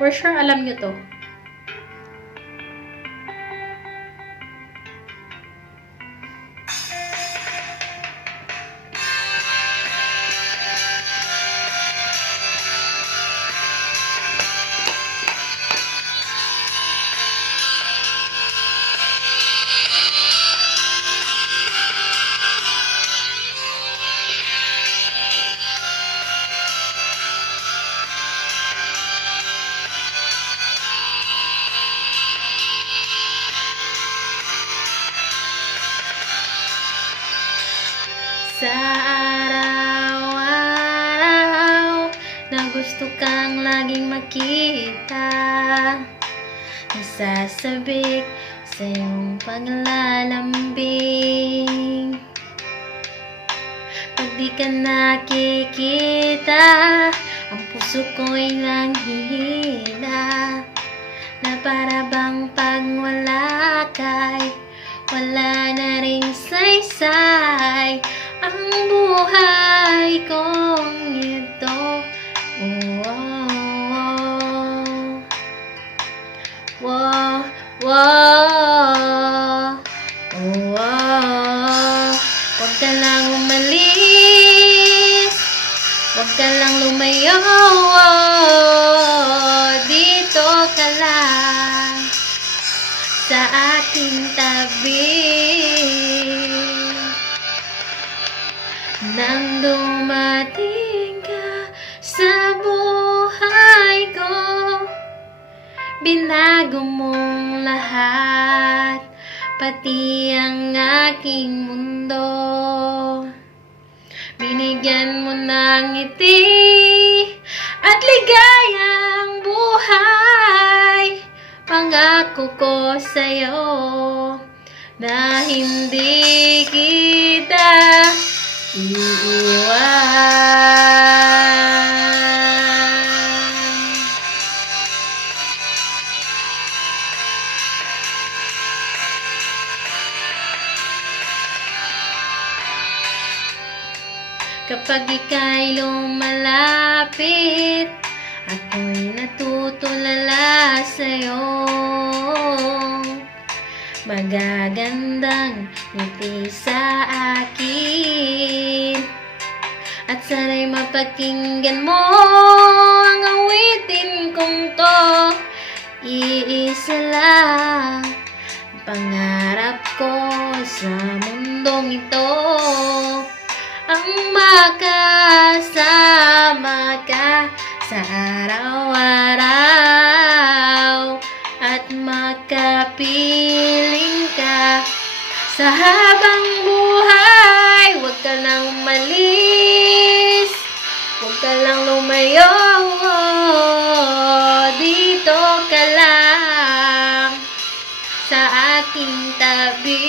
For sure, alam nyo to. Sa araw-araw na gusto kang laging makita, nasasabik sa iyong paglalambing. Pag di ka nakikita, ang puso ko'y nanghihina, na para bang pag wala ka'y wala na ring saysay ang buhay kong ito. Oh, oh, oh, oh, oh, oh. Huwag ka lang umalis, huwag ka lang lumayo, dito ka lang sa aking tabi. Nang dumating ka sa buhay ko, binago mong lahat, pati ang aking mundo. Binigyan mo ng ngiti at ligayang buhay. Pangako ko sa'yo na hindi kita iiwan. Kapag ika'y lumalapit, ako'y natutulala sa'yo. Magagandang ngiti sa akin, at sana'y mapakinggan mo ang awitin kong to. Iisa lang pangarap ko sa mundong ito, ang makasama ka sa araw-araw at makapiling ka sa habang buhay. Huwag ka nang umalis, huwag ka lang lumayo, dito ka lang sa aking tabi.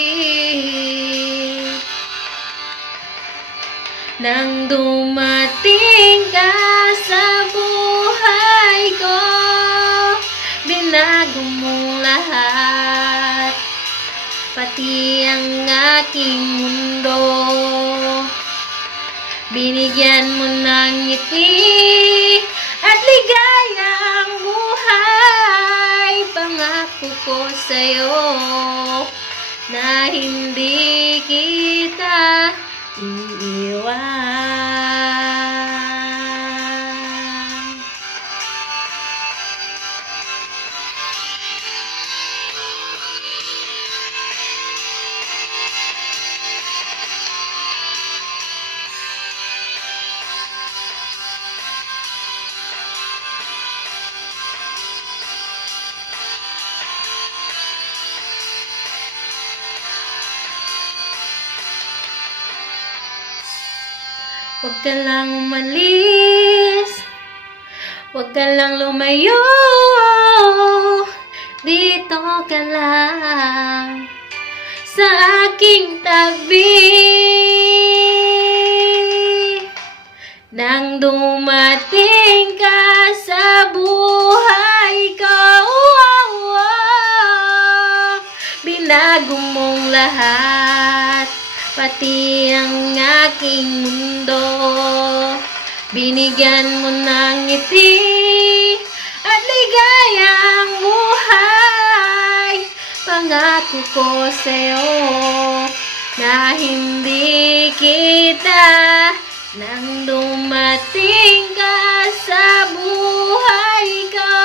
Nang dumating ka sa buhay ko, binago mong lahat, pati ang aking mundo. Binigyan mo ng ngiti at ligayang buhay. Pangako ko sa'yo na hindi kita iiwan. Huwag ka lang umalis, huwag ka lang lumayo, dito ka lang sa aking tabi. Nang dumating ka sa buhay ko, binago mong lahat, pati ang aking mundo. Binigyan mo ng ngiti at ligaya ligaya ang buhay. Pangako ko sa'yo na hindi kita nang dumating ka sa buhay ko.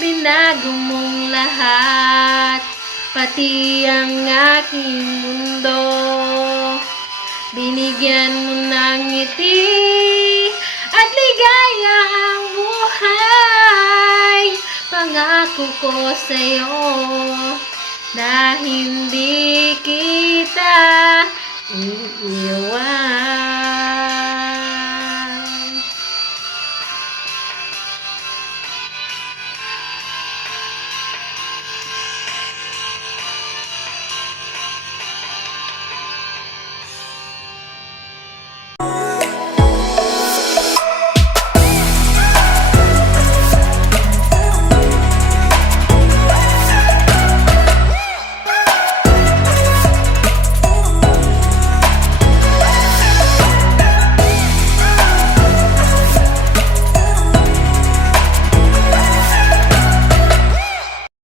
Binago mong lahat, pati ang aking mundo. Binigyan mo ng ngiti at ligaya ang buhay. Pangako ko sa'yo na hindi kita iiwan.